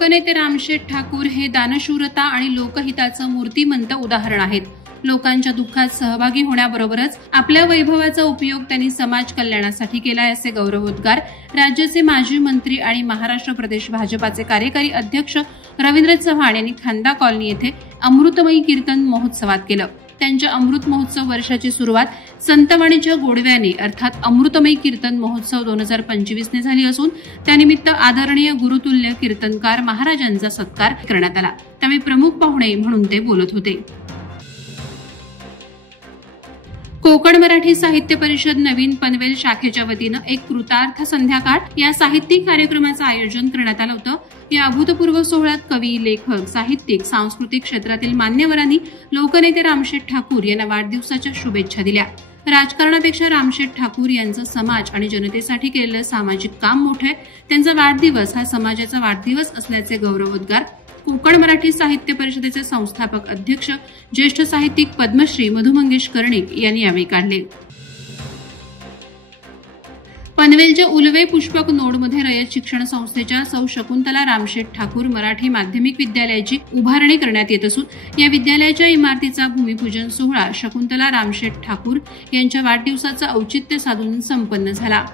लोकनेते रामशेठ ठाकूर हे दानशूरता आणि लोकहिताचं मूर्तिमंत उदाहरण आहेत। लोकांच्या दुःखात सहभागी होण्याबरोबरच आपल्या वैभवाचा उपयोग त्यांनी समाज कल्याणासाठी केलाय असे गौरवोद्गार राज्याचे माजी मंत्री आणि महाराष्ट्र प्रदेश भाजपाचे कार्यकारी अध्यक्ष रवींद्र चव्हाण यांनी खांदा कॉलनी येथे अमृतमयी कीर्तन महोत्सवात केलं। त्यांच्या अमृत महोत्सव वर्षाची सुरुवात संतवाणीच्या गोडव्याने अर्थात अमृतमयी कीर्तन महोत्सव 2025 ने झाली असून त्यानिमित्त आदरणीय गुरुतुल्य कीर्तनकार महाराजांचा सत्कार करण्यात आला। त्यावेळी प्रमुख पाहुणे म्हणून ते बोलत होते। कोकण मराठी साहित्य परिषद नवीन पनवेल शाखेच्या वतीनं एक कृतार्थ संध्याकाळ या साहित्यिक कार्यक्रमाचं आयोजन करण्यात आलं होतं। या अभूतपूर्व सोहळ्यात कवी, लेखक, साहित्यिक, सांस्कृतिक क्षेत्रातील मान्यवरांनी लोकनेते रामशेठ ठाकूर यांना वाढदिवसाच्या शुभेच्छा दिल्या। राजकारणापेक्षा रामशेठ ठाकूर यांचं समाज आणि जनतेसाठी केलेलं सामाजिक काम मोठं आहे। त्यांचा वाढदिवस हा समाजाचा वाढदिवस असल्याचे गौरवोद्गार कोकण मराठी साहित्य परिषदेचे संस्थापक अध्यक्ष ज्येष्ठ साहित्यिक पद्मश्री मधु मंगेश कर्णिक यांनी यावेळी काढले। पनवेलच्या उलवे पुष्पक नोडमध्ये रयत शिक्षण संस्थेच्या सौ शकुंतला रामशेठ ठाकूर मराठी माध्यमिक विद्यालयाची उभारणी करण्यात येत असून या विद्यालयाच्या इमारतीचा भूमिपूजन सोहळा शकुंतला रामशेठ ठाकूर यांच्या वाढदिवसाचं औचित्य साधून संपन्न झाला।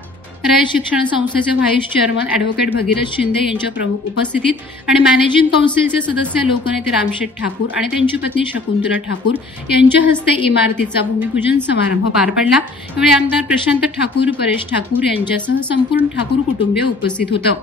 रयत शिक्षण संस्थेचे vice chairman advocate Bhagirath Shinde यांच्या प्रमुख उपस्थितीत आणि मॅनेजिंग काउन्सिलचे सदस्य लोकनेते रामशेठ ठाकूर आणि त्यांची पत्नी शकुंतला ठाकूर यांच्या हस्ते इमारतीचा भूमिपूजन समारंभ पार पडला। यावेळी आमदार प्रशांत ठाकूर, परेश ठाकूर यांच्यासह संपूर्ण ठाकूर कुटुंबीय उपस्थित होतं।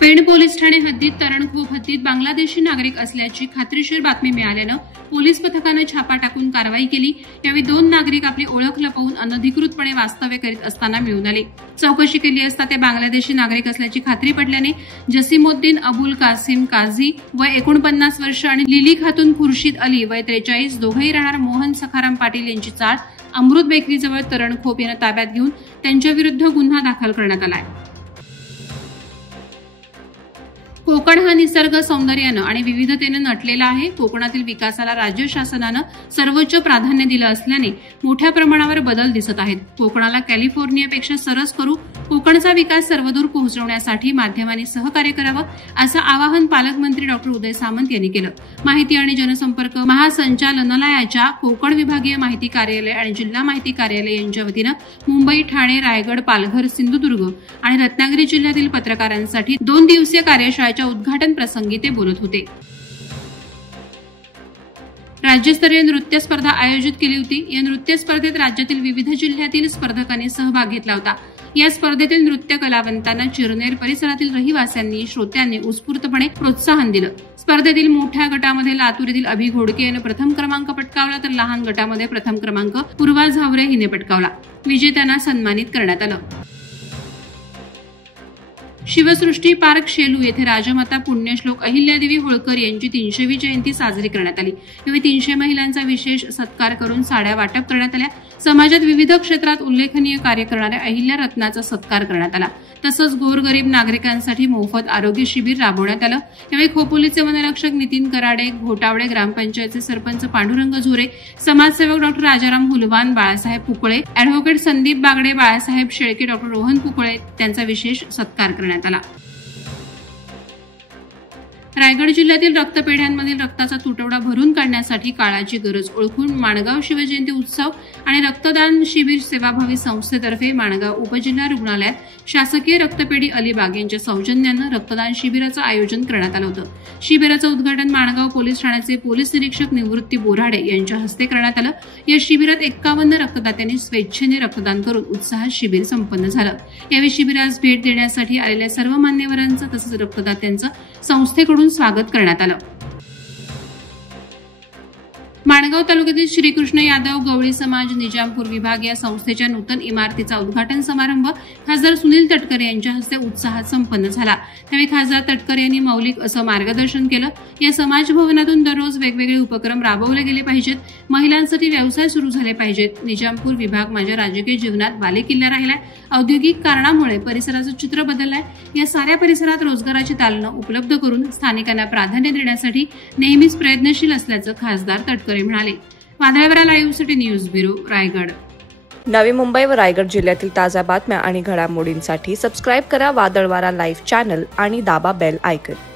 पेण पोलीस ठाणे हद्दीत तरणखोप हद्दीत बांगलादेशी नागरिक असल्याची खात्रीशीर बातमी मिळाल्यानं पोलीस पथकानं छापा टाकून कारवाई केली। यावेळी 2 नागरिक आपली ओळख लपवून अनधिकृतपणे वास्तव्य करीत असताना मिळून आले। चौकशी केली असता ते बांगलादेशी नागरिक असल्याची खात्री पटल्याने जसीमुद्दीन अबुल कासिम काझी वय 49 वर्ष आणि लिली खातून खुर्शीद अली वय 43 दोघेही राहणार मोहन सखाराम पाटील यांची चाळ अमृत बेकरीजवळ तरणखोप यांना ताब्यात घेऊन त्यांच्याविरुद्ध गुन्हा दाखल करण्यात आला आहे। कोकण हा निसर्ग सौंदर्यानं आणि विविधतेनं नटलेला आहे। कोकणातील विकासाला राज्य शासनानं सर्वोच्च प्राधान्य दिलं असल्याने मोठ्या प्रमाणावर बदल दिसत आहेत। कोकणाला कॅलिफोर्नियापेक्षा सरस करू, कोकणचा विकास सर्वदूर पोहोचवण्यासाठी माध्यमांनी सहकार्य करावं असं आवाहन पालकमंत्री डॉक्टर उदय सामंत यांनी केलं। माहिती आणि जनसंपर्क महासंचालनालयाच्या कोकण विभागीय माहिती कार्यालय आणि जिल्हा माहिती कार्यालय यांच्या वतीनं मुंबई, ठाणे, रायगड, पालघर, सिंधुदुर्ग आणि रत्नागिरी जिल्ह्यातील पत्रकारांसाठी 2 दिवसीय कार्यशाळेच्या उद्घाटन प्रसंगी ते बोलत होते। राज्यस्तरीय नृत्य स्पर्धा आयोजित केली होती। या नृत्य स्पर्धेत राज्यातील विविध जिल्ह्यातील स्पर्धकांनी सहभाग घेतला होता। या स्पर्धेतील नृत्य कलावंतांना चिरनेर परिसरातील रहिवाशांनी, श्रोत्यांनी उत्स्फूर्तपणे प्रोत्साहन दिलं। स्पर्धेतील मोठ्या गटामध्ये लातूर येथील अभि घोडके याने प्रथम क्रमांक पटकावला तर लहान गटामध्ये प्रथम क्रमांक पूर्वा झावरे हिने पटकावला। विजेत्यांना सन्मानित करण्यात आलं। शिवसृष्टी पार्क शेलू येथे राजमाता पुण्यश्लोक अहिल्यादेवी होळकर यांची 300वी जयंती साजरी करण्यात आली। यावेळी 300 महिलांचा विशेष सत्कार करून साड्या वाटप करण्यात आल्या। समाजात विविध क्षेत्रात उल्लेखनीय कार्य करणाऱ्या अहिल्या रत्नाचा सत्कार करण्यात आला। तसंच गोरगरीब नागरिकांसाठी मोफत आरोग्य शिबिर राबवण्यात आलं। यावेळी खोपोलीचे वनरक्षक नितीन कराडे, घोटावडे ग्रामपंचायतचे सरपंच पांडुरंग झोरे, समाजसेवक doctor Rajaram Hulwan, Balasaheb पुकळे, advocate Sandeep Bagade, Balasaheb Shelke, doctor Rohan पुकळे त्यांचा विशेष सत्कार करण्यात आला। रायगड जिल्ह्यातील रक्तपेढ्यांमधील रक्ताचा तुटवडा भरून काढण्यासाठी काळाची गरज ओळखून माणगाव शिवजयंती उत्सव आणि रक्तदान शिबिर सेवाभावी संस्थेतर्फे माणगाव उपजिल्हा रुग्णालयात शासकीय रक्तपेढी अलिबाग यांच्या सौजन्यानं रक्तदान शिबिराचं आयोजन करण्यात आलं होतं। शिबिराचं उद्घाटन माणगाव पोलीस ठाण्याचे पोलीस निरीक्षक निवृत्ती बोराडे यांच्या हस्ते करण्यात आलं। या शिबिरात 51 रक्तदात्यांनी स्वेच्छेने रक्तदान करून उत्साहात शिबिर संपन्न झालं। यावेळी शिबिरास भेट देण्यासाठी आलेल्या सर्व मान्यवरांचं तसंच रक्तदात्यांचं संस्थेकडून स्वागत करण्यात आलं। माणगाव तालुक्यातील श्रीकृष्ण यादव गवळी समाज निजामपूर विभाग या संस्थेच्या नूतन इमारतीचा उद्घाटन समारंभ खासदार सुनील तटकरे यांच्या हस्ते उत्साहात संपन्न झाला। त्यावेळी खासदार तटकरे यांनी मौलिक असं मार्गदर्शन केलं। या समाज भवनातून दररोज वेगवेगळे उपक्रम राबवले गेले पाहिजेत। महिलांसाठी व्यवसाय सुरू झाले पाहिजेत। निजामपूर विभाग माझ्या राजकीय जीवनात बालेकिल्ला राहिलाय। औद्योगिक कारणामुळे परिसराचं चित्र बदललंय। या साऱ्या परिसरात रोजगाराची दालनं उपलब्ध करून स्थानिकांना प्राधान्य देण्यासाठी नेहमीच प्रयत्नशील असल्याचं खासदार तटकरे म्हणाले। वादळावरा लाईव्हसाठी न्यूज ब्युरो, रायगड। नवी मुंबई व रायगड जिल्ह्यातील ताज्या बातम्या आणि घडामोडींसाठी सबस्क्राईब करा वादळवारा लाईव्ह चॅनल आणि दाबा बेल आयकॉन।